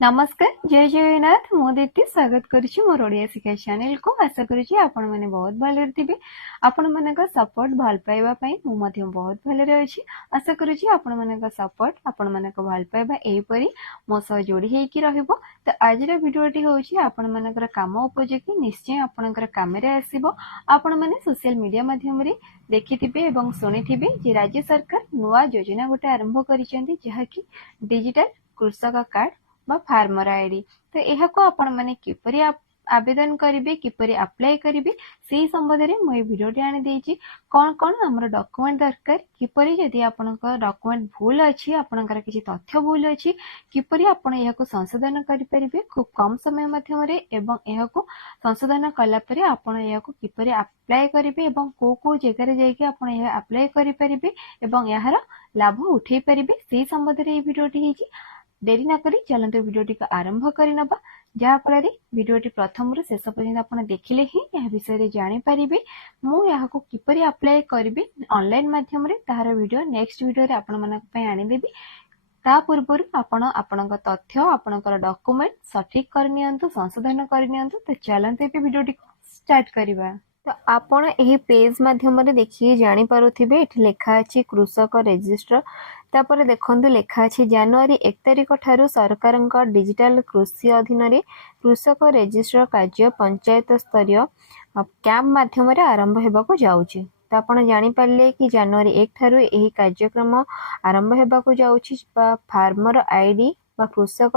नमस्कार जय जगन्नाथ मु दीप्ति स्वागत करुच्ची मोर ओडिया शिक्षा चैनल को आशा करुच्ची आपण माने बहुत भले थिबे आपण मानक सपोर्ट भल पाइबा पई मु मध्य बहुत भले अछि आशा करुच्ची आपण मानक सपोर्ट आपण मानक भल पाइबा एही परी मो सह जोडी हेई की रहबो। तो आज रो वीडियोटी होउची आपण मानकर काम उपयोगी निश्चय आपणकर काम रे आसीबो। आपण माने सोशल मीडिया माध्यम रे देखिथिबे एवं सुनिथिबे जे राज्य सरकार नुवा योजना गोटे आरंभ करिसेंती जहा कि डिजिटल कृषक कार्ड बा फार्मर आईडी। तो यह को आपण माने किपरि आवेदन करिवे किपरि अप्लाई करिवे सेही संबंध रे मु ए वीडियोटी आनी देछि। कोन कोन हमर डॉक्यूमेंट दरकार किपरि यदि आपनकर डॉक्यूमेंट भूल अछि आपनकर किछि तथ्य भूल अछि किपरि आपण यह को संशोधन करि परिबे खूब कम समय माध्यम रे एवं यह को संशोधन कला परे आपण यह को किपरि अप्लाई करिवे एवं को को जगह रे जाई कि आपण यह अप्लाई करि परिबे एवं याहर लाभ उठै परिबे सेही संबंध रे ए वीडियोटी हेछि। देरी न करी चलते वीडियोटी को आरंभ करनबा जहा फल वीडियोटी प्रथम रु शेष पर्यंत आप देखिले ही यह विषय जानि परिबे मु यहाँ को किपरि अप्लाई करिवे ऑनलाइन माध्यम रे ताहार वीडियो नेक्स्ट वीडियो रे आपण मानक पय आनि देबी। ता पूर्व आपण आपणक तथ्य आपणकर डॉक्यूमेंट सठिक करनियंतु संशोधन करनियंतु। तो चलते पे वीडियोटी को स्टार्ट करिबा। तो आपण एही पेज माध्यम रे देखि जानि पारुथिबे एठी लेखा अछि कृषक रजिस्टर तापर देखंतु लेखा अछि जनवरी 1 तारिख ठारू सरकारक डिजिटल कृषि अधीन रे कृषक रजिस्टर कार्य पंचायत स्तरीय कैंप माध्यम रे आरंभ हेबाको जाउछि। तो आपण जानि पारले कि जनवरी 1 ठारू एही कार्यक्रम आरंभ हेबाको जाउछि बा फार्मर आईडी बा कृषक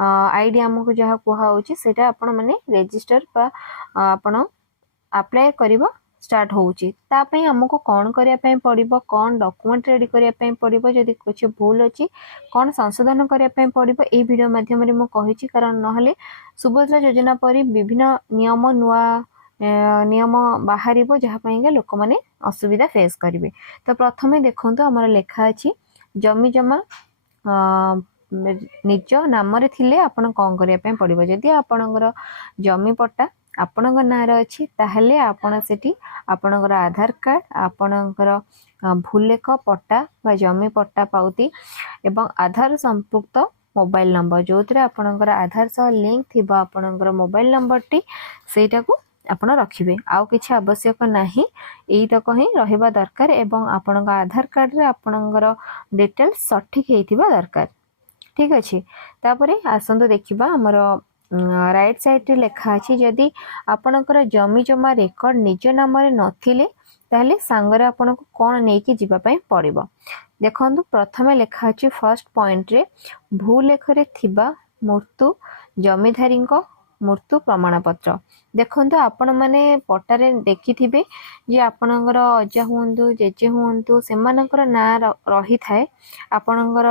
आईडी हमको जहा कुहा होछि सेटा आपण माने रजिस्टर बा आपण अप्लाई करिबा स्टार्ट होउची। ता पई हमको कोन करिया पई पड़िबो कोन डॉक्यूमेंट रेडी करिया पई पड़िबो जदी कुछ भूल अछि कोन संशोधन करिया पई पड़िबो ए वीडियो माध्यम रे मु कहिछि कारण नहले सुभद्रा योजना परि विभिन्न नियम नुवा नियम बाहरिबो जहा पई के लोक माने असुविधा फेस करिवे। तो प्रथमे देखंतु हमर लेखा अछि जमी जमा निज नाम रे थिले आपण कोन करिया पई पड़िबो जदी आपणकर जमी पट्टा आपणक नार अछि ताहले आपण सेठी आपणकर आधार कार्ड आपणकर भूलेख पट्टा बा जमी पट्टा पाउती एवं आधार संपुक्त मोबाइल नंबर जोतरे आपणकर आधार सह लिंक थिबा आपणकर मोबाइल नंबर टी सेटा को आपण रखिबे आउ किछि आवश्यक नाही एई तक ही रहिबा दरकार एवं आपणक आधार कार्ड रे आपणकर डिटेल्स सठिक हेतिबा दरकार। ठीक अछि तापरे आसंतो देखिबा हमर राइट साइड रे लेखा अछि जदी आपणकर जमी जमा रेकर्ड निज नाम रे नथिले ताले सांगरे आपन को कोन नै कि जिबा पई पड़िबो। देखंतु प्रथमे लेखा अछि फर्स्ट पॉइंट रे भू लेखरे थिबा मृत्यु जमीधारी को मृत्यु प्रमाण पत्र देखंतु आपण माने पट्टारे देखिथिबे जे आपणकर अजा हुंतु जेजे हुंतु सेमानकर ना रही थाए आपणकर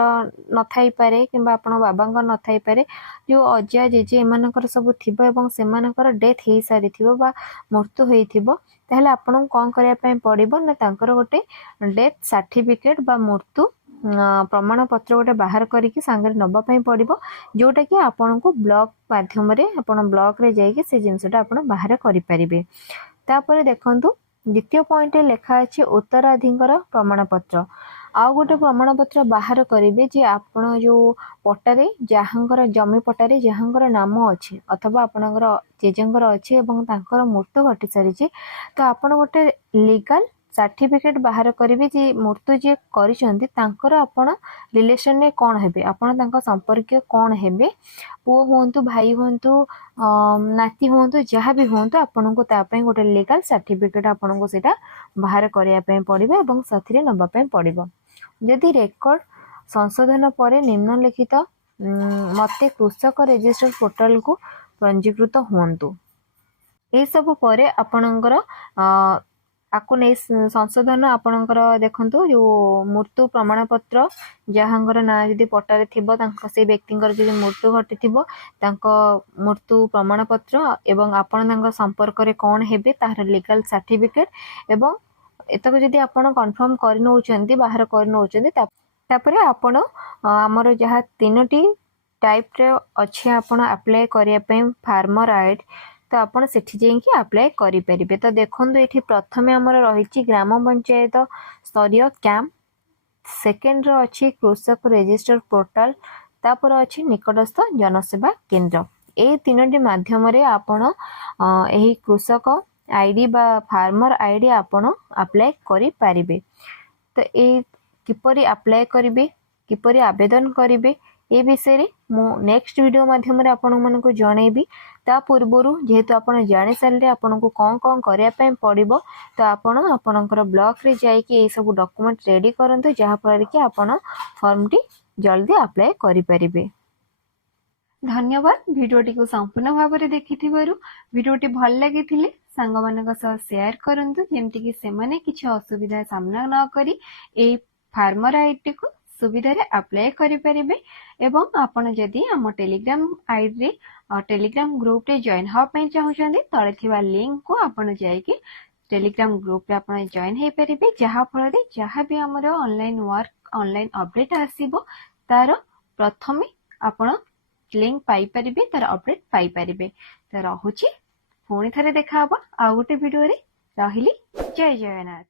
न थाई पारे किबा आपण बाबांकर न थाई पारे जो अजा जेजे एमानकर सब थिबो एवं सेमानकर डेथ हेई सारी थिबो बा मृत्यु हेई थिबो ताहले आपण कोन करिया पई पड़िबो ना तांकर गोटे डेथ सर्टिफिकेट बा मृत्यु प्रमाण पत्र गोटे बाहर करिकि सांगरे नबा पई पड़िबो जोटा कि आपण को ब्लॉक माध्यम रे आपण ब्लॉक रे जाई कि से जिंसटा आपण बाहर करि परिबे। तापर देखंतु द्वितीय पॉइंट रे लेखा अछि उत्तराधिकार प्रमाण पत्र आउ गोटे प्रमाण पत्र बाहर करिवे जे आपण जो पट्टारे जहांकर जमी पट्टारे जहांकर नाम अछि अथवा आपणकर जेजेंकर अछि एवं तांकर मृत्यु घटी सारिछि तो आपण गोटे लीगल सर्टिफिकेट बाहर करिवे जे मृत्यु जे करिसंती तांकर आपण रिलेशन रे कोन हेबे आपण तांका संपर्क कोन हेबे पुओ होंतु भाई होंतु नाती होंतु जहा भी होंतु आपण को ता पई गोटे लीगल सर्टिफिकेट आपण को सेटा बाहर करिया पई पड़िबो एवं साथीरे नबा पई पड़िबो। यदि रेकर्ड संशोधन पर निम्नलिखित मते कृषक रजिस्टर पोर्टल को पंजीकृत हुंतु ए सब परे आपणकर आकु नै संशोधन आपणकर देखंतु जो मृत्यु प्रमाण पत्र जहांगर ना जदी पट्टारे थिबो तांका से व्यक्तिंकर जदी मृत्यु घटी थिबो तांको मृत्यु प्रमाण पत्र एवं आपण तांका संपर्क रे कोन हेबे तार लीगल सर्टिफिकेट एवं एतक जदी आपण कंफर्म कर नउचंती बाहर कर नउचंती तापरे आपण हमर जहा तीनोटी टाइप रे अछि आपण अप्लाई करिया पे फार्मर आईडी तो आपण सेठी जेई कि अप्लाई करि परिबे। तो देखंतु एठी प्रथमे हमर रहिछि ग्राम पंचायत स्तरीय कैंप सेकेंड रो अछि कृषक रजिस्टर पोर्टल तापर अछि निकटस्थ जनसेवा केंद्र। ए तीनोटी माध्यम आपण एही कृषक आईडी बा फार्मर आईडी आपण अप्लाई करि पारिबे। तो ए किपरि अप्लाई करिवे किपरि आवेदन करिवे ए विषय मु नेक्स्ट वीडियो माध्यम रे आपण मानको जणैबी। ता पूर्वरु जेहेतु आपण जानि सारले आपण को कोन करिया पय पड़िबो तो आपण आपणकर ब्लॉक रे जाई कि ए सब डॉक्यूमेंट रेडी करंतु जहा पर कि आपण फॉर्म टी जल्दी अप्लाई करि परिबे। धन्यवाद वीडियोटी को संपूर्ण भाव में देखिथिबारु। वीडियोटी भल लागिथिले सांग मानक सह शेयर करंतु जेमति कि सेमाने किछि असुविधा सामना न करी ए फार्मर आईडी को सुविधा रे अप्लाई करि परिबे। एवं आपण जदि हम टेलीग्राम आईडी रे टेलीग्राम ग्रुप रे जॉइन हो पय चाहुचंदी तळे थिबा लिंक को आपण जाई कि टेलीग्राम ग्रुप रे आपण जॉइन हे परिबे जहा फल रे जहा भी हमर ऑनलाइन वर्क ऑनलाइन अपडेट आसीबो तार प्रथमे आपण लिंक पाई परिबे तार अपडेट पाई परिबे। तो रहुची पुणी थरे देखा हबो आ गोटे वीडियो रे। रहिली जय जगन्नाथ।